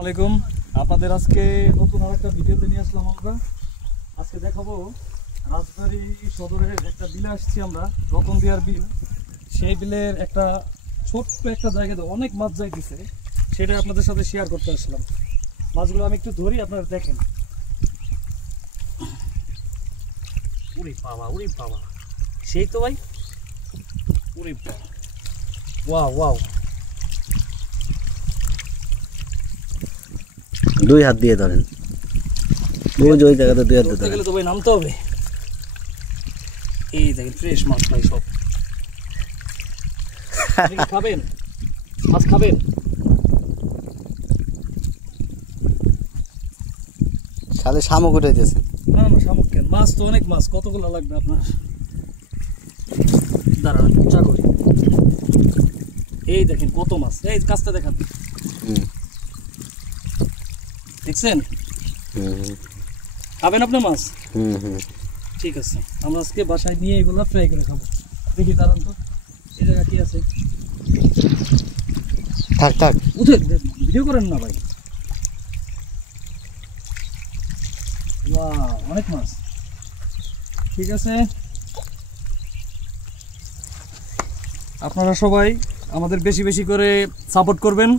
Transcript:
আসসালামু আলাইকুম। আপনাদের আজকে নতুন আরেকটা ভিডিওতে নিয়ে আসলাম। আমরা আজকে দেখাবো রাজবাড়ী সদরের একটা বিলে আসছি আমরা, রতনদিয়ার বিল। সেই বিলের একটা ছোট্ট একটা জায়গাতে অনেক মাছ যাইতেছে, সেটা আপনাদের সাথে শেয়ার করতে আসলাম। মাছগুলো আমি একটু ধরি, আপনারা দেখেন। উরে বাবা, সেই তো ভাই, উরে বাবা, ওয়াও ওয়াও। দুই হাত দিয়ে ধরেন, ওই জায়গাতে দুই হাত দিয়ে ধরেন। গেলে তো ভাই নামতে হবে। এই দেখেন ফ্রেশ মাছ ভাই, সব খাবেন, মাছ খাবেন? সালে শামুক উঠাইতেছেন? না না, শামুক কেন, মাছ তো অনেক মাছ, কতগুলো লাগবে আপনার? দাঁড়ান আমি উঁচা করি। এই দেখেন কত মাছ, এই কাজটা দেখান, দেখছেন? খাবেন আপনি মাছ? ঠিক আছে, আমরা আজকে বাসায় নিয়ে এগুলো ফ্রাই করে খাবো। দেখি দাঁড়ান তো, এই জায়গা কি আছে? থাক থাক, উঠে ভিডিও করেন না ভাই। ওয়াও, অনেক মাছ। ঠিক আছে, আপনারা সবাই আমাদের বেশি বেশি করে সাপোর্ট করবেন।